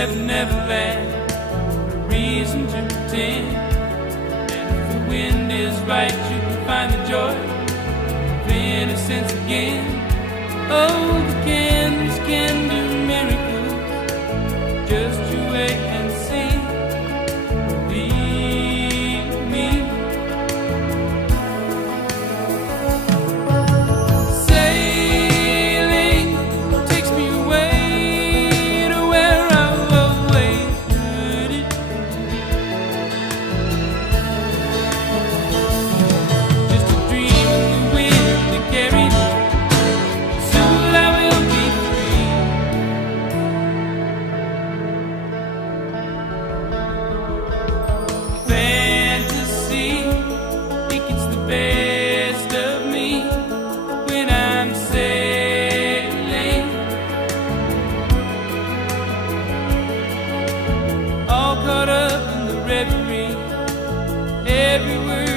never, never lack a reason to pretend. And if the wind is right, you can find the joy of innocence again. Oh, the candles can do miracles. Just you wait and see. Believe me. Sailing takes me away to where I've always heard it. Just a dream in the wind that carries me. Soon I will be free. Fantasy, it gets the best of me when I'm sailing. All caught up in the reverie, every word